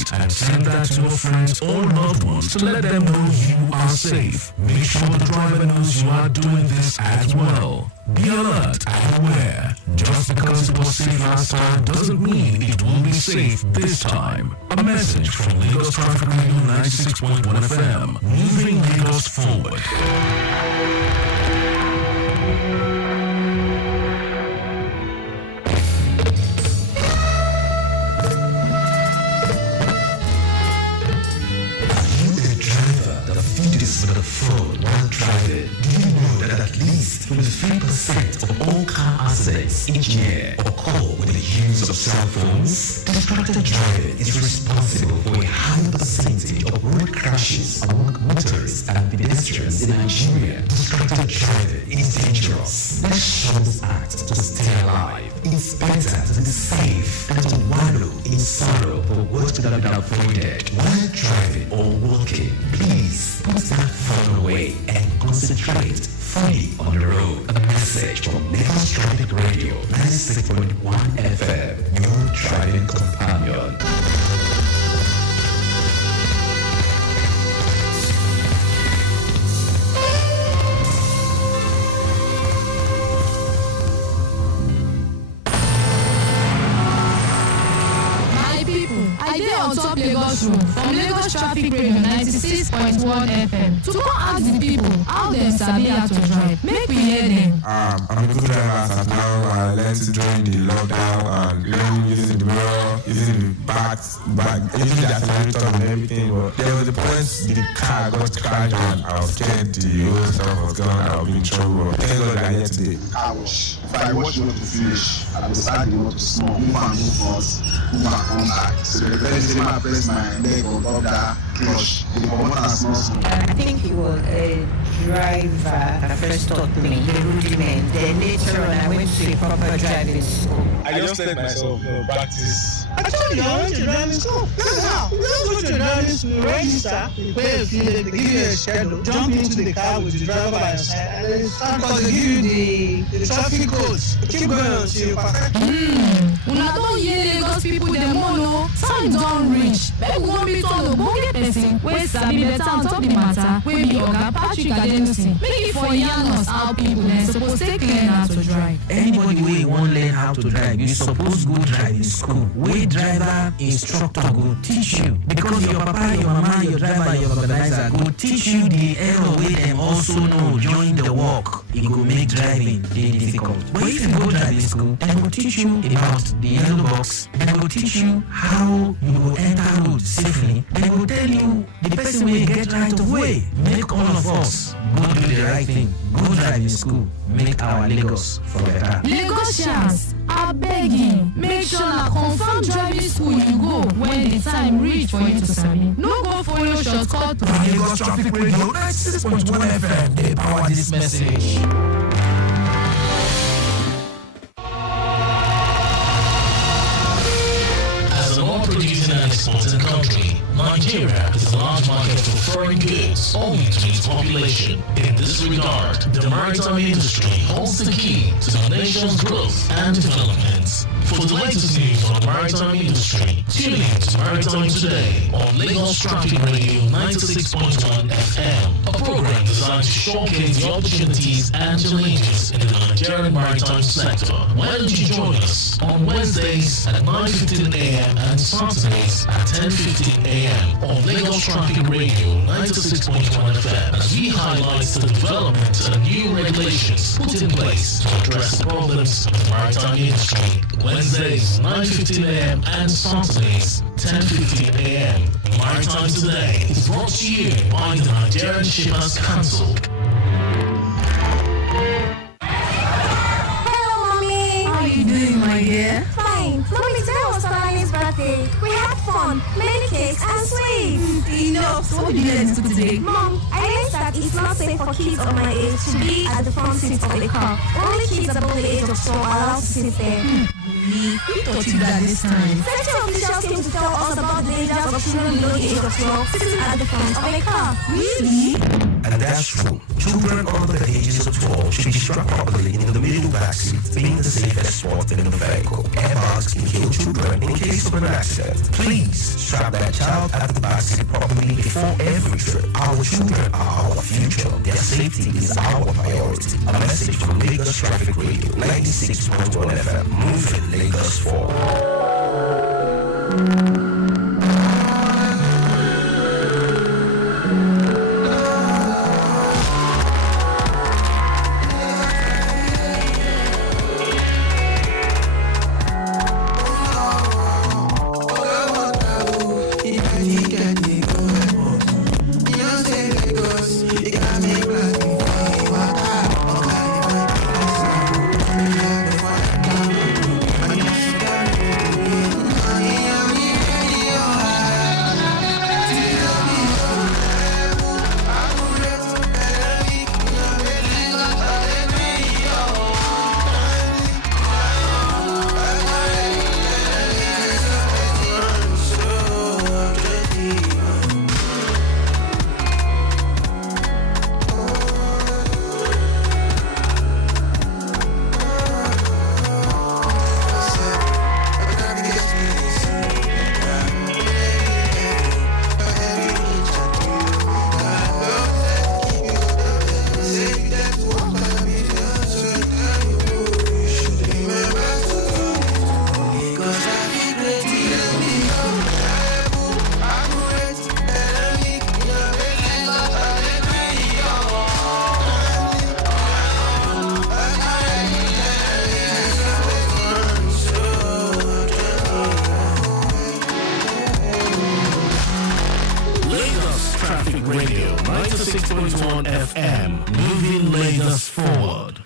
it and send that to your friends or loved ones to let them know you are safe. Make sure the driver knows you are doing this as well. Be alert and aware. Just because it was safe last time doesn't mean it will be safe this time. A message from Lagos Traffic Radio 96.1 FM. Moving Lagos forward. With the phone while driving. Do you know that at least 23% of all car accidents each year occur with the use of cell phones? Distracted driving is responsible for a high percentage of road crashes among motorists and pedestrians in Nigeria. Distracted driving is dangerous. Let's shun this act to stay alive. It's better to be safe than to wallow in sorrow for what could have been avoided. While driving or walking, please put that phone away and concentrate fully on the road. A message from Lagos Traffic Radio 96.1 FM, your driving companion. On top Lagos Road from Lagos Traffic Radio 96.1 FM to come ask the people how them sabi how to drive. Make we hear them. I'm a good driver as now. I learned to during the lockdown and learning using the mirror, using the back, using the accelerator and everything. But there was a point the car got crashed and I was scared the whole stuff was gone. I was in trouble. Thank God I'm here today. I wish. If I watch you want to finish, I decided not to small, move and move forward, move and come back. So the very same I press my leg on top that clutch. The promoter small. I think he was a driver that first taught me, the rudiment. Then later on I went to a proper driving school. I just let myself practice. I told you I went to driving school. That's how. You just go to driving school, register, you pay a fee, they give you a schedule, jump into the car with the driver by your side, and then start because they give you the traffic codes. Keep going until you perfect. Una don hear Lagos people dem know time don reach. Make we wan meet on ogbonge person wey sabi better on top the matter wey be Oga Patrick Adenusi. Make e for yarn us how people dem suppose take learn how to drive. Anybody wey wan learn how to drive, you suppose go driving school. Wey driver instructor go teach you, because your papa, your mama, your driver, your organizer go teach you the error wey dem also know during the work. E go make driving dey difficult. But if you go driving school, dem go teach you about the yellow box. Dem go teach you how you go enter road safely. Dem go tell you the person wey get right of way. Make all of us go do the right thing. Go driving school. Make our Lagos for better. Lagosians, abeg, make sure na confirm driving school you go when the time reach for you to sabi. No go follow shortcut. Lagos Traffic Radio 96.1 FM. They power this message. As an oil-producing and exporting country, Nigeria is a large market for foreign goods owing to its population. In this regard, the maritime industry holds the key to the nation's growth and development. For the latest news on the maritime industry, tune in to Maritime Today on Lagos Traffic Radio 96.1 FM, a program designed to showcase the opportunities and challenges in the Nigerian maritime sector. Why don't you join us on Wednesdays at 9:15 a.m. and Saturdays at 10:15 a.m. on Lagos Traffic Radio 96.1 FM as we highlight the development and new regulations put in place to address the problems of the maritime industry. Wednesdays 9:15 a.m. and Saturdays 10:15 a.m. Maritime Today is brought to you by the Nigerian Shippers Council. How are you doing, my dear? Fine. Mommy, today was Stanley's birthday. We had fun, many cakes and sweets. Enough. So what did you learn today? Mom, I learned that it's not safe for kids of my age to be at the front seat of a car. Only kids above the age of 4 are allowed to sit there. Victor Oteri at this time. Safety officials came to tell us about the dangers of children below the age of 12 sitting at the front of a car. Really? And that's true. Children under the ages of 12 should be strapped properly in the middle backseat, being the safest spot in the vehicle. Airbags can kill children in case of an accident. Please strap that child at the backseat properly before every trip. Our children are our future. Their safety is our priority. A message from Lagos Traffic Radio 96.1 FM. Moving Lagos forward. Radio 96.1 FM, moving Lagos forward.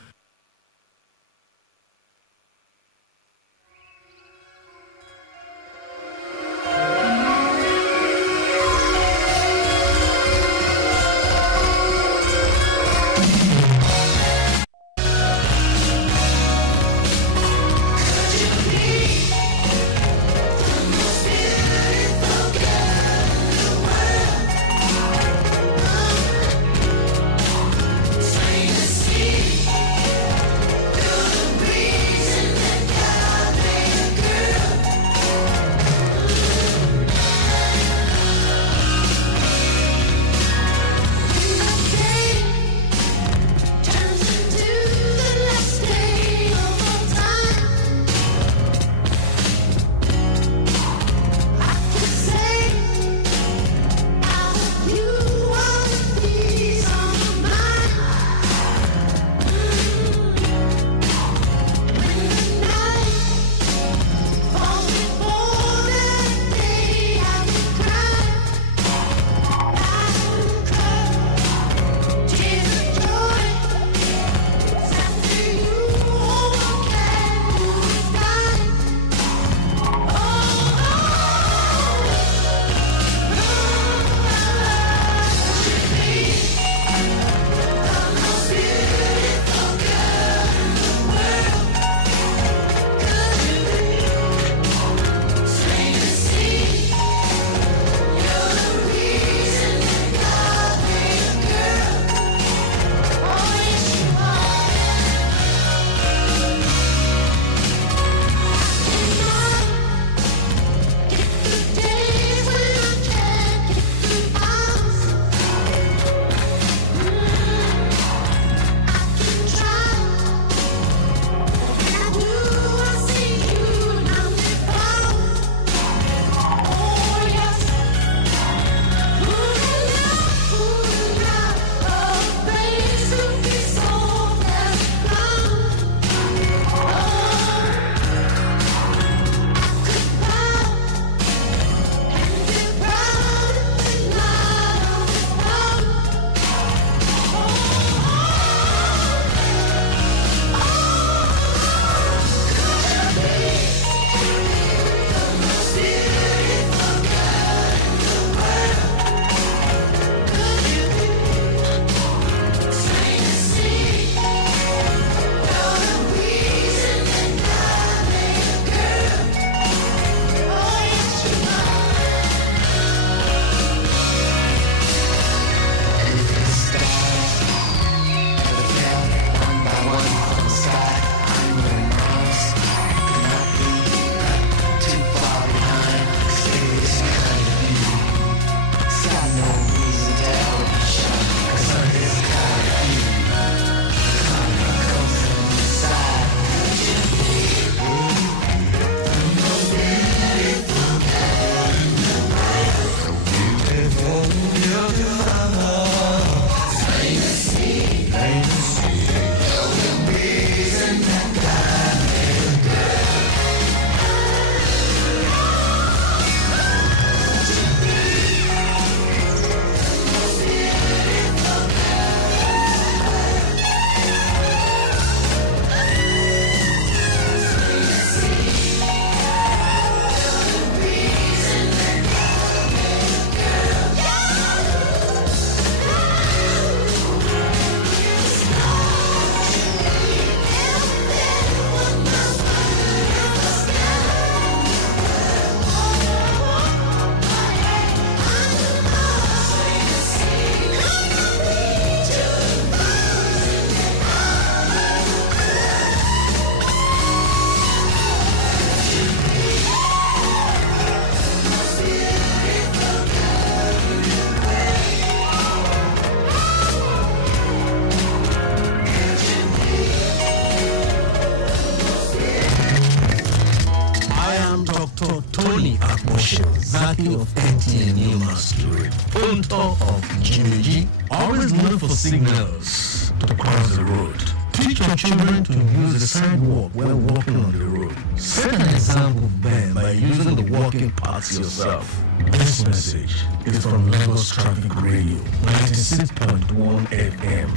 Aki of NTN New Masquerade, Punto of Jimeji. Always look for signals to cross the road. Teach your children to use the sidewalk while walking on the road. Set an example then by using the walking paths yourself. This message is from Lagos Traffic Radio, 96.1 FM,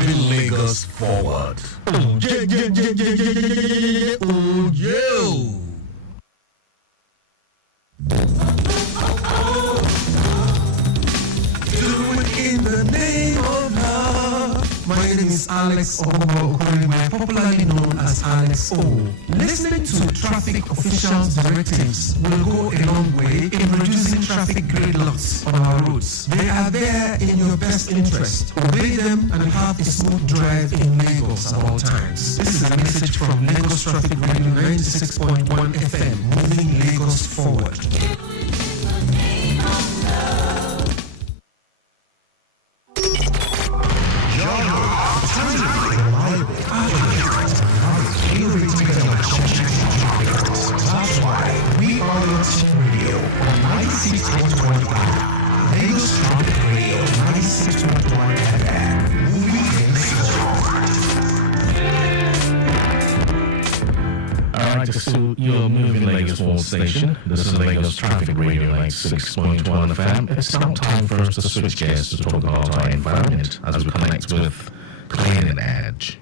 moving Lagos forward. Oh, yeah. Do it in the name of love. My name is Alex Okorimwe, popularly known as Alex O. Listening to traffic officials' directives will go a long way in reducing traffic gridlocks on our roads. They are there in your best interest. Obey them and have a smooth drive in Lagos at all times. This is a message from Lagos Traffic Radio 96.1 FM, moving Lagos forward. That's why we are your team radio on 96.1 FM. Lagos Traffic Radio 96.1 FM. Moving Lagos. Alright, so you're moving Lagos World Station. This is Lagos Traffic Radio 96.1 FM. It's now time for us to switch gears to talk about our environment as we connect with Clean Edge.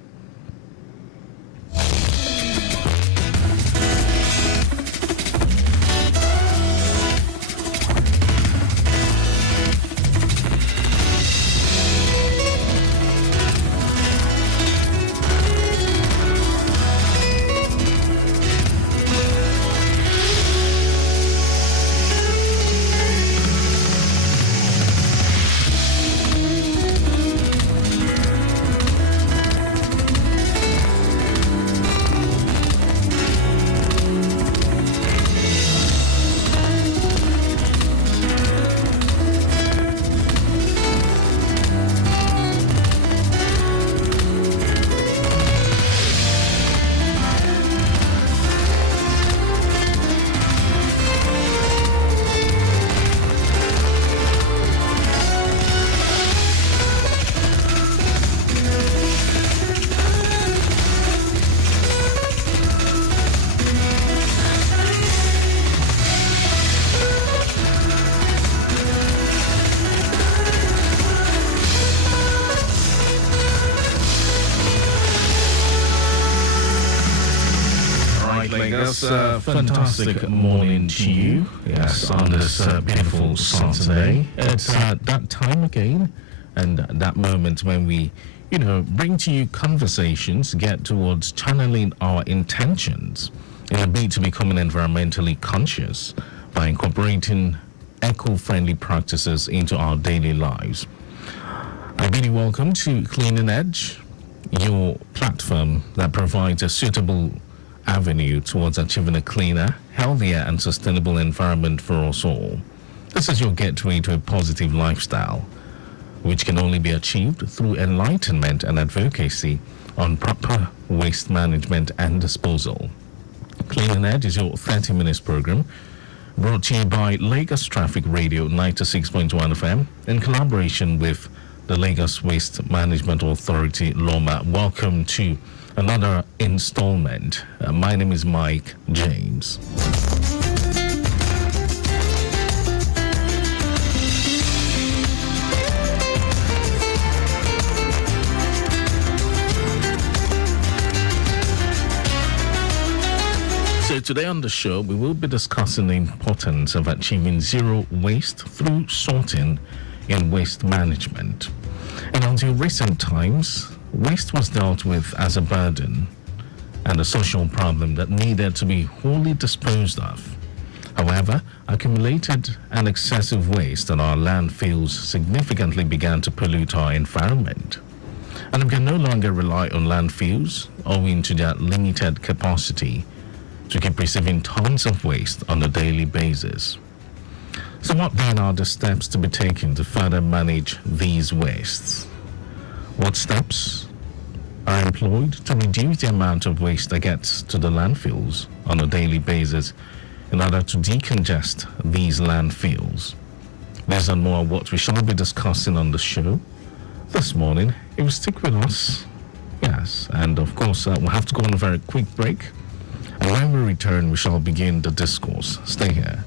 Fantastic morning to you. Yes, on this beautiful Saturday. It's that time again, and that moment when we, bring to you conversations, get towards channeling our intentions in a bid to becoming environmentally conscious by incorporating eco-friendly practices into our daily lives. I bid you welcome to Clean Edge, your platform that provides a suitable avenue towards achieving a cleaner, healthier and sustainable environment for us all. This is your gateway to a positive lifestyle, which can only be achieved through enlightenment and advocacy on proper waste management and disposal. Clean Edge is your 30 minutes program brought to you by Lagos Traffic Radio 96.1 FM in collaboration with the Lagos Waste Management Authority, LOMA. Welcome to another installment. My name is Mike James. So today on the show, we will be discussing the importance of achieving zero waste through sorting in waste management. And until recent times, waste was dealt with as a burden and a social problem that needed to be wholly disposed of. However, accumulated and excessive waste on our landfills significantly began to pollute our environment. And we can no longer rely on landfills owing to their limited capacity to keep receiving tons of waste on a daily basis. So what then are the steps to be taken to further manage these wastes? What steps are employed to reduce the amount of waste that gets to the landfills on a daily basis in order to decongest these landfills. There's and more what we shall be discussing on the show this morning. If you stick with us, yes, and of course we'll have to go on a very quick break. And when we return, we shall begin the discourse. Stay here.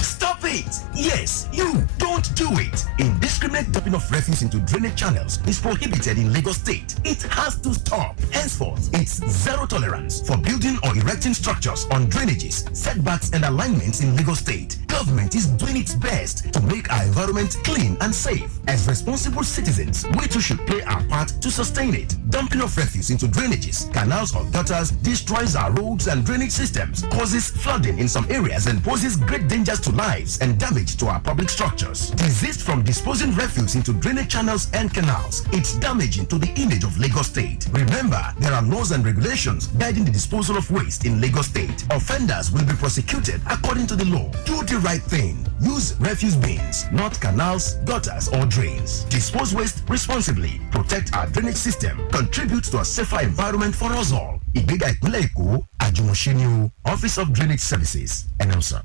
Stop it! Yes, you don't do it! Indiscriminate dumping of refuse into drainage channels is prohibited in Lagos State. It has to stop. Henceforth, it's zero tolerance for building or erecting structures on drainages, setbacks, and alignments in Lagos State. Government is doing its best to make our environment clean and safe. As responsible citizens, we too should play our part to sustain it. Dumping of refuse into drainages, canals, or gutters destroys our roads and drainage systems, causes flooding in some areas, and poses great dangers to lives and damage to our public structures. Desist from disposing refuse into drainage channels and canals. It's damaging to the image of Lagos State. Remember, there are laws and regulations guiding the disposal of waste in Lagos State. Offenders will be prosecuted according to the law. Do the right thing. Use refuse bins, not canals, gutters, or drains. Dispose waste responsibly. Protect our drainage system. Contribute to a safer environment for us all. Ìgbéga ìpínlẹ̀ Èkó, Àjùmọ̀ṣe Office of Drainage Services, announcer.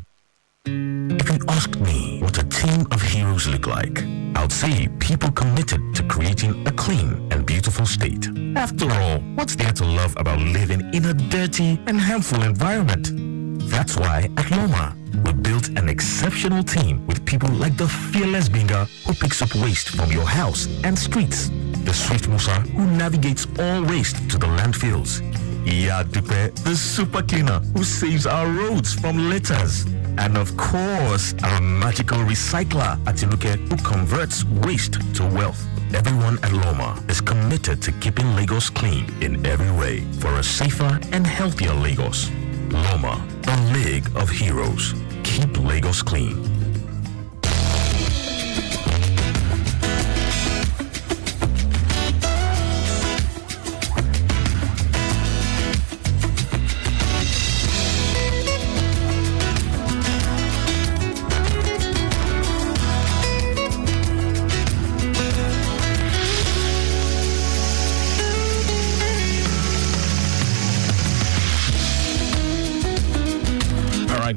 If you ask me what a team of heroes look like, I would say people committed to creating a clean and beautiful state. After all, what's there to love about living in a dirty and harmful environment? That's why at Loma, we built an exceptional team with people like the fearless Binga who picks up waste from your house and streets, the Swift Musa who navigates all waste to the landfills, Iya Dupe, the super cleaner who saves our roads from litters, and of course, our magical recycler, Atinuke, who converts waste to wealth. Everyone at Loma is committed to keeping Lagos clean in every way for a safer and healthier Lagos. Loma, the League of Heroes. Keep Lagos clean.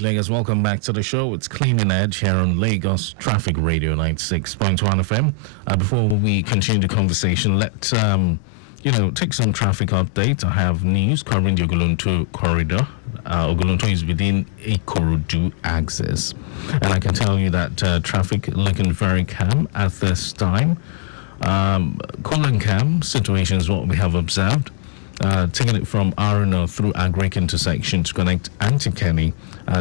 Lagos, welcome back to the show. It's Cleaning Edge here on Lagos Traffic Radio 96.1 FM. Before we continue the conversation, let's take some traffic updates. I have news covering the Ogolonto corridor. Ogolonto is within Ikorodu axis, and I can tell you that traffic looking very calm at this time. Cool and calm situation is what we have observed. Taking it from Aruna through Agrek intersection to connect Antikeni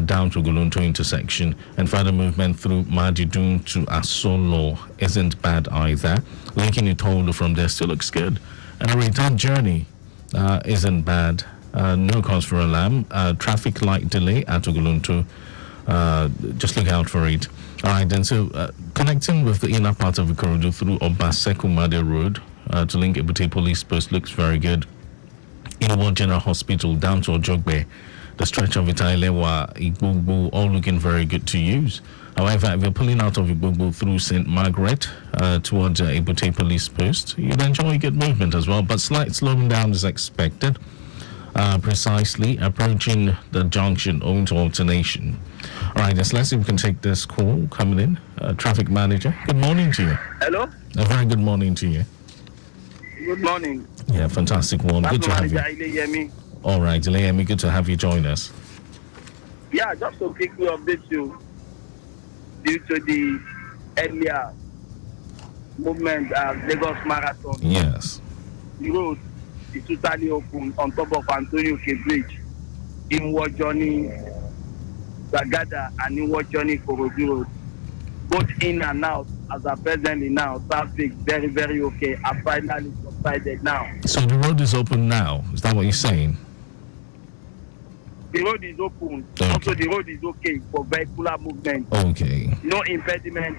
down to Golonto intersection, and further movement through Majidun to Asolo isn't bad either. Linking Itolo from there still looks good, and a return journey isn't bad. No cause for alarm. Traffic light delay at Golonto. Just look out for it. All right, then. So connecting with the inner part of Ikorodu through Obasekumade Road to link Ebute Police Post looks very good. Inward General Hospital down to Ojogbe, the stretch of Itailewa, Igbogbo, all looking very good to use. However, if you're pulling out of Igbogbo through St. Margaret towards Ebute Police Post, you'll enjoy good movement as well, but slight slowing down is expected. Precisely approaching the junction owing to alternation. All right, let's see if we can take this call coming in. Traffic manager, good morning to you. Hello? A very good morning to you. Good morning. Yeah, fantastic one. Good to have you. All right, Ilayemi, good to have you join us. Yeah, just to quickly update you, due to the earlier movement Lagos Marathon. Yes. The road is totally open on top of Antonio K Bridge. Inward journey, Zagada, and inward journey Korodu Road. Both in and out, as are presently now, traffic very, very okay. I finally subsided now. So the road is open now? Is that what you're saying? The road is open. Okay. Also, the road is okay for vehicular movement. Okay. No impediment,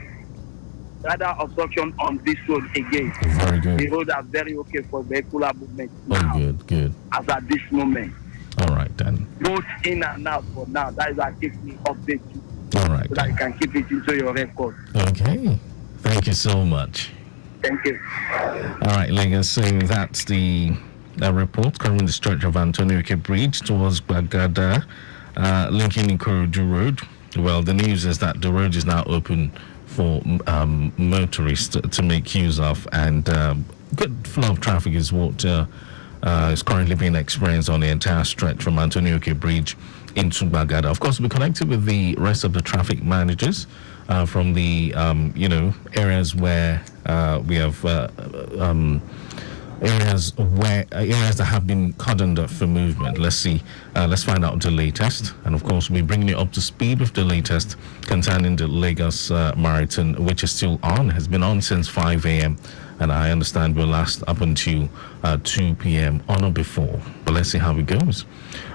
rather obstruction on this road again. Very good. The road are very okay for vehicular movement. Oh, now, good. As at this moment. All right, then. Both in and out for now. That is why I keep me update you. All right. So that you can keep it into your record. Okay. Thank you so much. Thank you. All right, Lagos. So that's the report covering the stretch of Antonio Ike Bridge towards Bagada, linking Ikorodu Road. Well, the news is that the road is now open for motorists to make use of, and good flow of traffic is what is currently being experienced on the entire stretch from Antonio Ike Bridge into Bagada. Of course, we're connected with the rest of the traffic managers from the areas where we have areas that have been cordoned off for movement. Let's see. Let's find out the latest, and of course, we're bringing you up to speed with the latest concerning the Lagos Marathon, which is still on. Has been on since 5 a.m. and I understand will last up until 2 p.m. on or before. But let's see how it goes.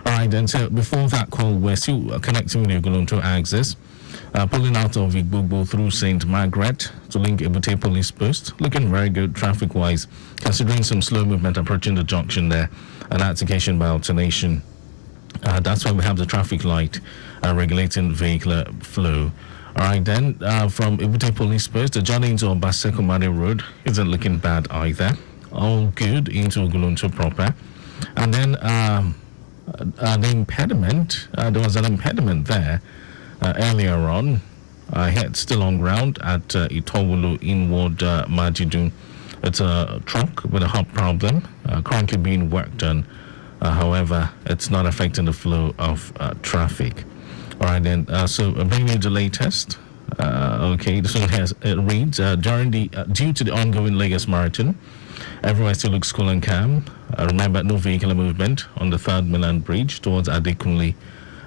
All right, then. So before that call, we're still connecting with the Ogolonto axis. Pulling out of Igbogbo through St. Margaret to link Ebute Police Post. Looking very good traffic-wise, considering some slow movement approaching the junction there, and that's occasioned by alternation. That's why we have the traffic light regulating vehicular flow. All right, then, from Ebute Police Post, the journey into Obaseko Made Road isn't looking bad either. All good into Ogolonto proper. And then the impediment, there was an impediment there earlier on. It's still on ground at Itowolo inward Majidun. It's a truck with a hub problem currently being worked on. However, it's not affecting the flow of traffic. All right, then. So bringing you the latest. Okay, this one it reads due to the ongoing Lagos Marathon, everywhere still looks cool and calm. Remember, no vehicular movement on the 3rd Milan Bridge towards Adekunle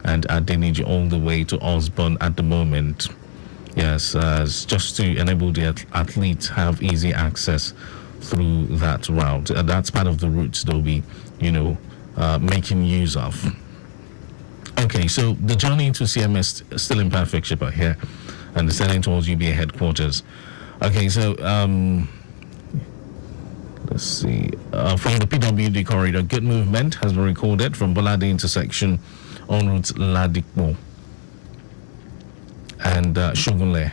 and Adeniji all the way to Osborne at the moment. Yes, just to enable the athletes have easy access through that route. That's part of the routes they'll be, making use of. Okay, so the journey to CMS is still in perfect shape out here, and descending towards UBA headquarters. Okay, so let's see. From the PWD corridor, good movement has been recorded from Bolade intersection on route Ladikmo and Shogunle,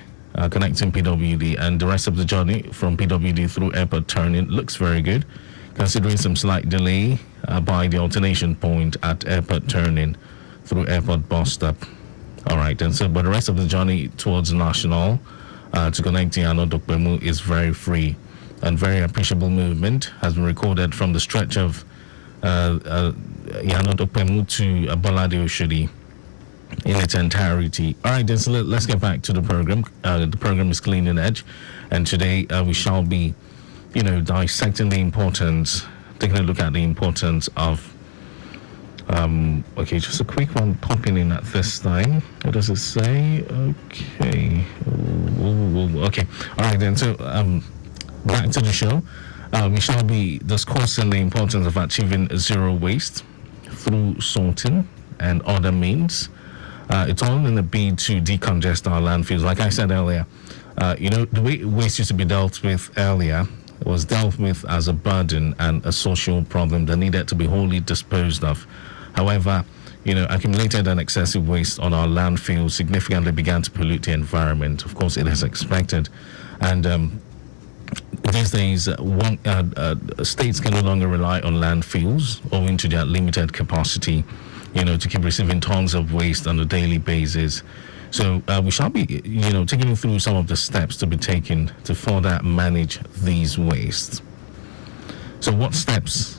connecting PWD, and the rest of the journey from PWD through airport turning looks very good, considering some slight delay by the alternation point at airport turning through airport bus stop. All right, and so but the rest of the journey towards National to connecting Yanodokbemu is very free, and very appreciable movement has been recorded from the stretch of Yanodokbemu to Bolade Oshodi in its entirety. All right, then, so let's get back to the program. The program is Clean Edge, and today we shall be, dissecting the importance, taking a look at the importance of. Okay, just a quick one popping in at this time. What does it say? Okay. Okay. All right, then. So back to the show. We shall be discussing the importance of achieving zero waste through sorting and other means. It's all in a bid to decongest our landfills. Like I said earlier, the way waste used to be dealt with earlier was dealt with as a burden and a social problem that needed to be wholly disposed of. However, accumulated and excessive waste on our landfills significantly began to pollute the environment. Of course, it is expected. And these days, states can no longer rely on landfills owing to their limited capacity, to keep receiving tons of waste on a daily basis. So we shall be, taking you through some of the steps to be taken to further manage these wastes. So what steps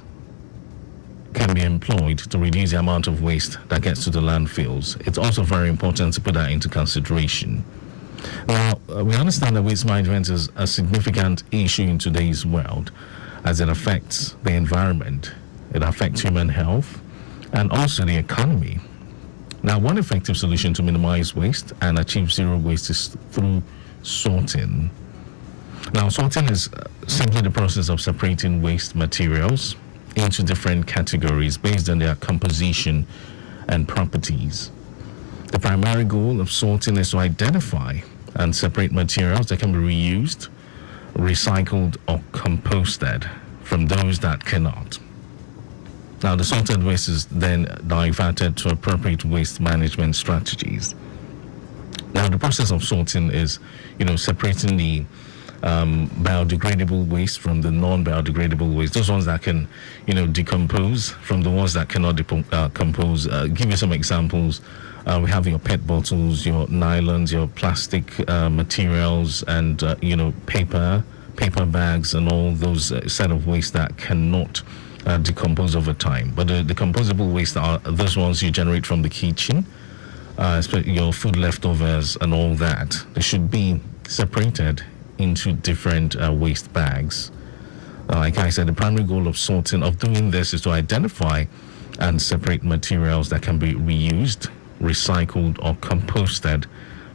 can be employed to reduce the amount of waste that gets to the landfills? It's also very important to put that into consideration. Now, we understand that waste management is a significant issue in today's world, as it affects the environment, it affects human health, and also the economy. Now, one effective solution to minimize waste and achieve zero waste is through sorting. Now, sorting is simply the process of separating waste materials into different categories based on their composition and properties. The primary goal of sorting is to identify and separate materials that can be reused, recycled, or composted from those that cannot. Now, the sorted waste is then diverted to appropriate waste management strategies. Now, the process of sorting is, separating the biodegradable waste from the non-biodegradable waste. Those ones that can, decompose from the ones that cannot decompose. Give you some examples. We have your PET bottles, your nylons, your plastic materials, and paper bags, and all those set of waste that cannot decompose over time. But the decomposable waste are those ones you generate from the kitchen, your food leftovers and all that. They should be separated into different waste bags. Like I said, the primary goal of doing this is to identify and separate materials that can be reused, recycled, or composted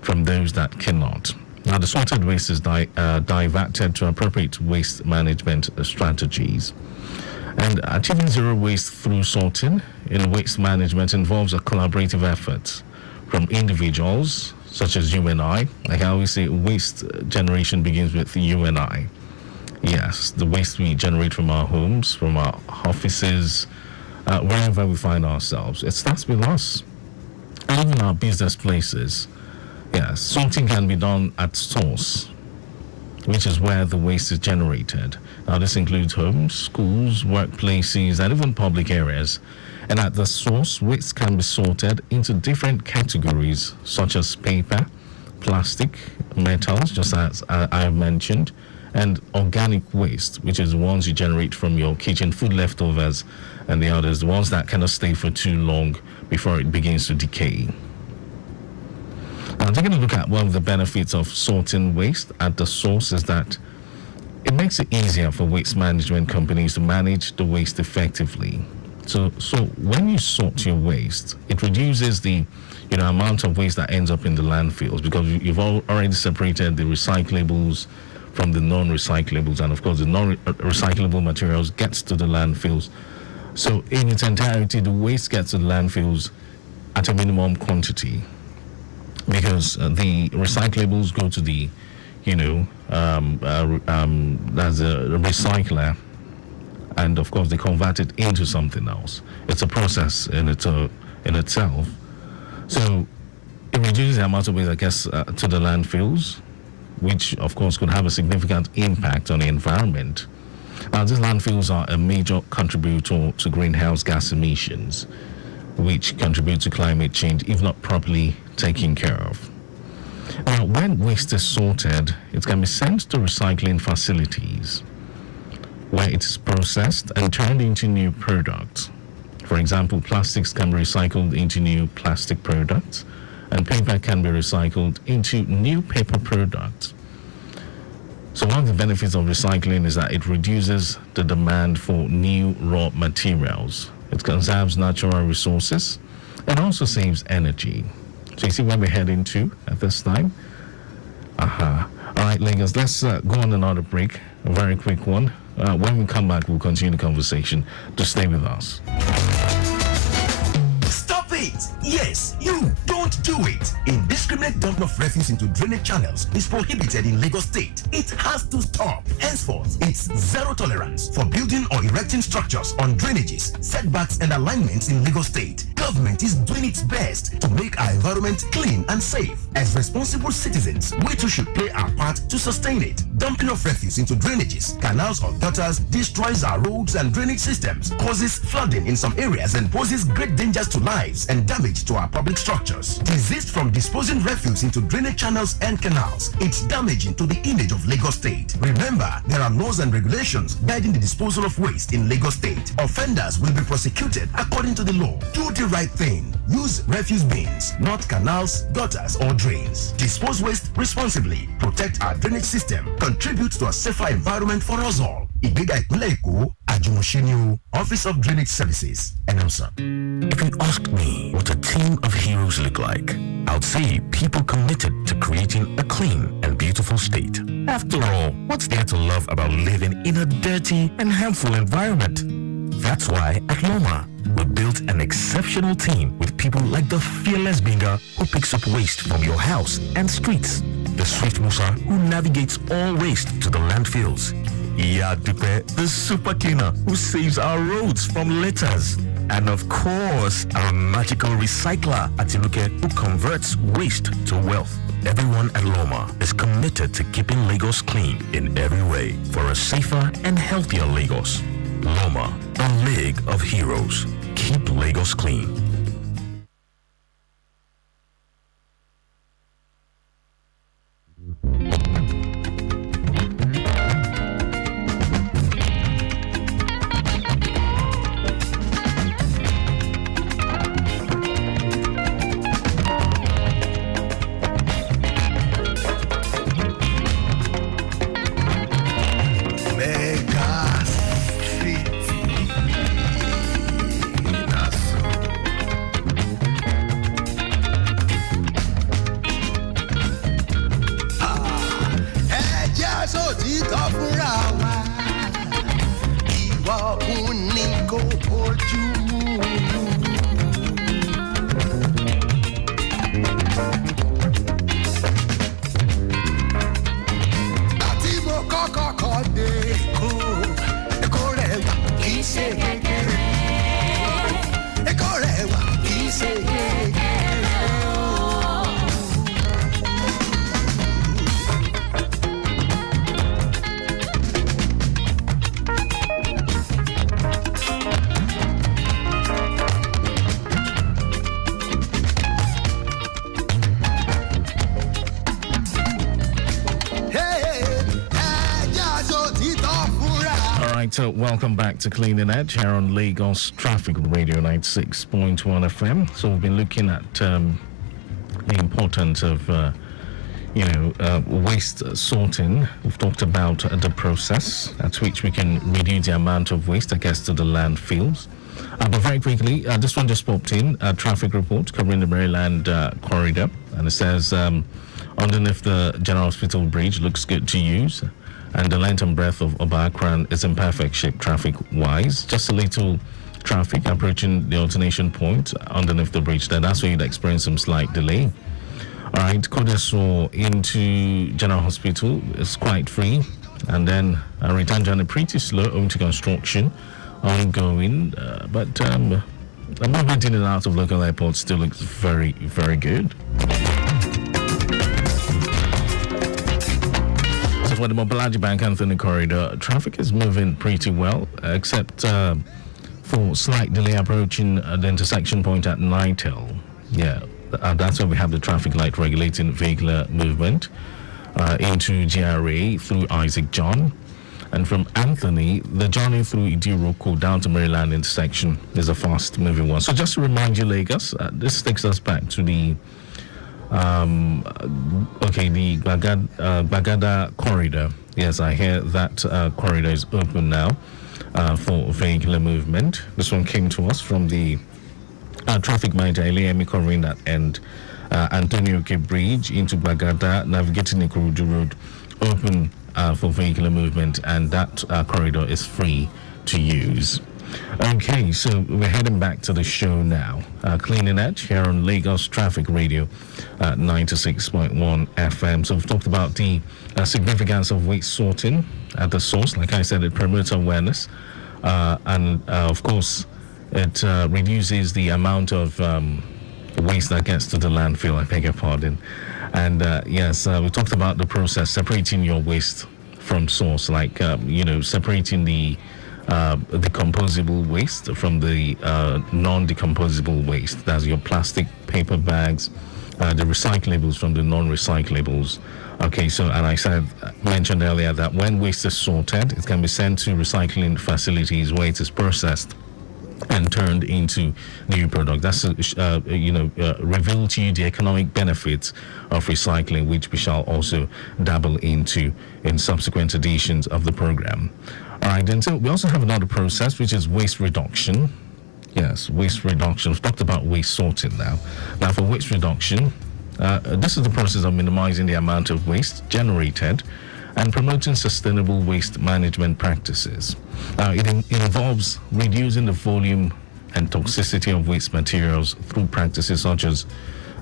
from those that cannot. Now, the sorted waste is diverted to appropriate waste management strategies. And achieving zero waste through sorting in waste management involves a collaborative effort from individuals, such as you and I. Like I always say, waste generation begins with you and I. Yes, the waste we generate from our homes, from our offices, wherever we find ourselves. It starts with us. And even our business places. Yes, sorting can be done at source, which is where the waste is generated. Now, this includes homes, schools, workplaces, and even public areas. And at the source, waste can be sorted into different categories, such as paper, plastic, metals, just as I have mentioned, and organic waste, which is the ones you generate from your kitchen food leftovers, and the others, the ones that cannot stay for too long before it begins to decay. Now, taking a look at one of the benefits of sorting waste at the source is that it makes it easier for waste management companies to manage the waste effectively. So when you sort your waste, it reduces the amount of waste that ends up in the landfills, because you've already separated the recyclables from the non-recyclables, and of course the non-recyclable materials gets to the landfills. So in its entirety, the waste gets to the landfills at a minimum quantity, because the recyclables go to the as a recycler, and of course they convert it into something else. It's a process in itself. So it reduces the amount of waste that gets to the landfills, which of course could have a significant impact on the environment. These landfills are a major contributor to greenhouse gas emissions, which contribute to climate change if not properly taken care of. Now, when waste is sorted, it can be sent to recycling facilities, where it is processed and turned into new products. For example, plastics can be recycled into new plastic products, and paper can be recycled into new paper products. So one of the benefits of recycling is that it reduces the demand for new raw materials. It conserves natural resources and also saves energy. So you see where we're heading to at this time? All right, Lagos, let's go on another break, a very quick one. When we come back, we'll continue the conversation. Just stay with us. Stop it! Yes, you don't do it. Indiscriminate dumping of refuse into drainage channels is prohibited in Lagos State. It has to stop. Henceforth, it's zero tolerance for building or erecting structures on drainages, setbacks, and alignments in Lagos State. Government is doing its best to make our environment clean and safe. As responsible citizens, we too should play our part to sustain it. Dumping of refuse into drainages, canals, or gutters destroys our roads and drainage systems, causes flooding in some areas, and poses great dangers to lives and damage to our public structures. Desist from disposing refuse into drainage channels and canals. It's damaging to the image of Lagos State. Remember, there are laws and regulations guiding the disposal of waste in Lagos State. Offenders will be prosecuted according to the law. Do the right thing. Use refuse bins, not canals, gutters, or drains. Dispose waste responsibly. Protect our drainage system. Contribute to a safer environment for us all. Ìgbéga ìpínlẹ̀ Èkó, Àjùmọ̀ṣe Office of Drainage Services, announcer. If you ask me what a team of heroes look like, I would say people committed to creating a clean and beautiful state. After all, what's there to love about living in a dirty and harmful environment? That's why at Loma, we built an exceptional team with people like the fearless Binga who picks up waste from your house and streets, the swift Musa who navigates all waste to the landfills, Iya Dupe, the super cleaner who saves our roads from litters, And of course, our magical recycler, Atinuke, who converts waste to wealth. Everyone at Loma is committed to keeping Lagos clean in every way for a safer and healthier Lagos. Loma, a league of heroes. Keep Lagos clean. So welcome back to Clean Edge here on Lagos Traffic Radio 96.1 FM. So we've been looking at the importance of, waste sorting. We've talked about the process at which we can reduce the amount of waste that gets to the landfills. But very quickly, this one just popped in, a traffic report covering the Maryland corridor. And it says, underneath the General Hospital Bridge looks good to use. And the length and breadth of Obakran is in perfect shape traffic-wise. Just a little traffic approaching the alternation point underneath the bridge there. That's where you'd experience some slight delay. All right, Kodeso into General Hospital is quite free. And then return journey pretty slow owing to construction ongoing. But the movement in and out of local airports still looks very, very good. For the Mobalaji Bank Anthony corridor, traffic is moving pretty well, except for slight delay approaching the intersection point at Nightel. Yeah, that's where we have the traffic light regulating vehicular movement into GRA through Isaac John. And from Anthony, the journey through Idiroko down to Maryland intersection is a fast moving one. So just to remind you, Lagos, this takes us back to the the Bagada corridor. Yes, I hear that corridor is open now for vehicular movement. This one came to us from the traffic manager, Eliemi, covering that end. Antonio K Bridge into Bagada, navigating Ikorodu Road, open for vehicular movement, and that corridor is free to use. Okay, so we're heading back to the show now. Clean Edge here on Lagos Traffic Radio 96.1 FM. So we've talked about the significance of waste sorting at the source. Like I said, it promotes awareness. And of course, it reduces the amount of waste that gets to the landfill, I beg your pardon. And yes, we talked about the process, separating your waste from source, like, separating the decomposable waste from the non-decomposable waste. That's your plastic, paper bags, the recyclables from the non-recyclables. Okay, so, and I mentioned earlier that when waste is sorted, it can be sent to recycling facilities where it is processed and turned into new product. That's reveal to you the economic benefits of recycling, which we shall also dabble into in subsequent editions of the program. All right, then, so we also have another process, which is waste reduction. Yes, waste reduction. We've talked about waste sorting now. Now, for waste reduction, this is the process of minimizing the amount of waste generated and promoting sustainable waste management practices. It involves reducing the volume and toxicity of waste materials through practices such as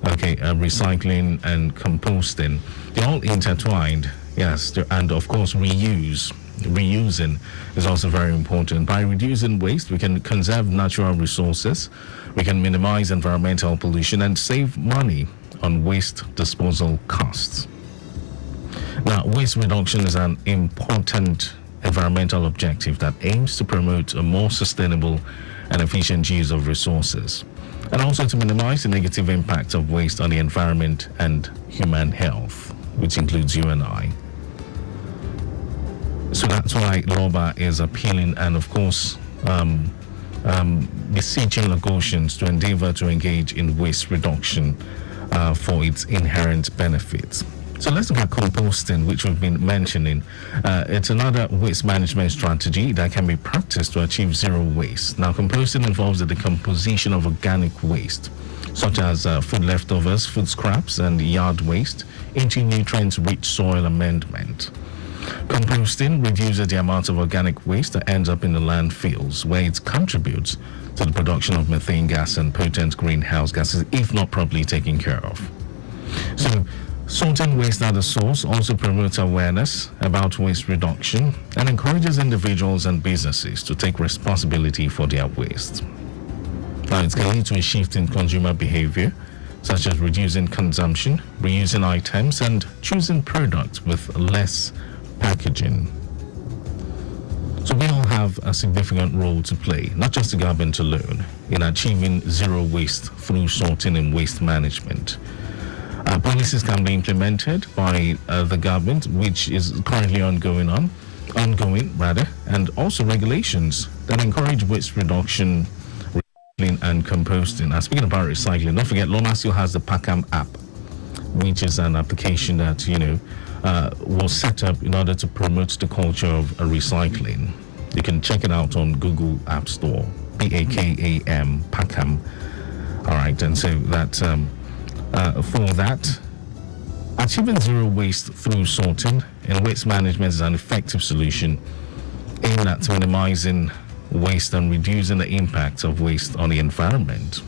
recycling and composting. They're all intertwined, yes, and of course reuse. reusing is also very important. By reducing waste, we can conserve natural resources, we can minimize environmental pollution, and save money on waste disposal costs. Now, waste reduction is an important environmental objective that aims to promote a more sustainable and efficient use of resources, and also to minimize the negative impact of waste on the environment and human health, which includes you and I. So that's why LOBA is appealing and, of course, beseeching Lagosians to endeavor to engage in waste reduction for its inherent benefits. So let's look at composting, which we've been mentioning. It's another waste management strategy that can be practiced to achieve zero waste. Now, composting involves the decomposition of organic waste, such as food leftovers, food scraps, and yard waste, into nutrient-rich soil amendment. Composting reduces the amount of organic waste that ends up in the landfills, where it contributes to the production of methane gas and potent greenhouse gases if not properly taken care of. So, sorting waste at the source also promotes awareness about waste reduction and encourages individuals and businesses to take responsibility for their waste. Now, it can lead to a shift in consumer behavior, such as reducing consumption, reusing items, and choosing products with less packaging. So we all have a significant role to play, not just the government alone, in achieving zero waste through sorting and waste management. Policies can be implemented by the government, which is currently ongoing, and also regulations that encourage waste reduction, recycling, and composting. Now, speaking about recycling, don't forget, Loma still has the Pakam app, which is an application that, was set up in order to promote the culture of recycling. You can check it out on Google App Store, Pakam, Pakam. All right, and so that for that, achieving zero waste through sorting and waste management is an effective solution aimed at minimizing waste and reducing the impact of waste on the environment.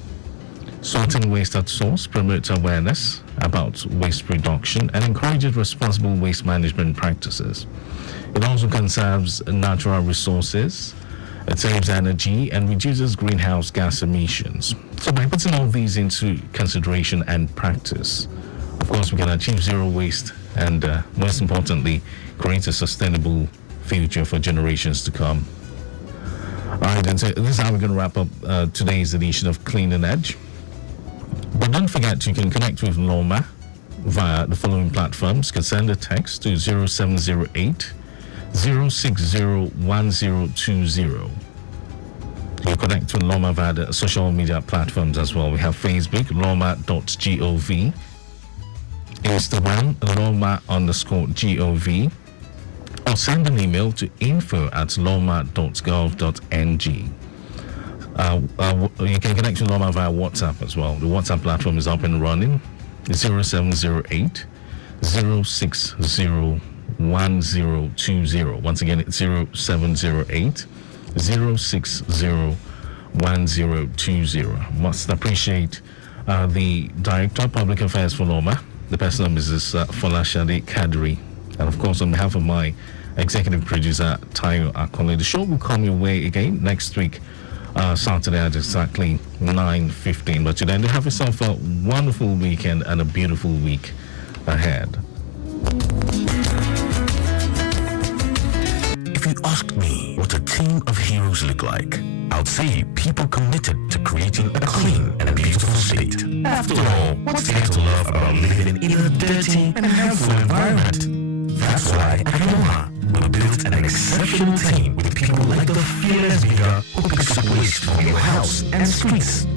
Sorting waste at source promotes awareness about waste reduction and encourages responsible waste management practices. It also conserves natural resources, it saves energy, and reduces greenhouse gas emissions. So by putting all these into consideration and practice, of course, we can achieve zero waste and, most importantly, create a sustainable future for generations to come. All right, and so this is how we're going to wrap up today's edition of Clean and Edge. But don't forget, you can connect with Loma via the following platforms. You can send a text to 0708 0601020. You connect with Loma via the social media platforms as well. We have Facebook, loma.gov, Instagram, loma_gov, or send an email to info@loma.gov.ng. You can connect with Loma via WhatsApp as well. The WhatsApp platform is up and running. 0708 0601020. Once again, it's 0708 0601020. Must appreciate the Director of Public Affairs for Loma, the person of Mrs. Folashade Kadri, and of course on behalf of my executive producer Tayo Akole. The show will come your way again next week, Saturday at exactly 9:15. But today, have yourself a wonderful weekend and a beautiful week ahead. If you asked me what a team of heroes look like, I would say people committed to creating a clean and beautiful state. After all, what's there to love about living in a dirty and harmful environment? That's why at Loma, we built an exceptional team with people like the fearless leader who picks up waste from your house and streets.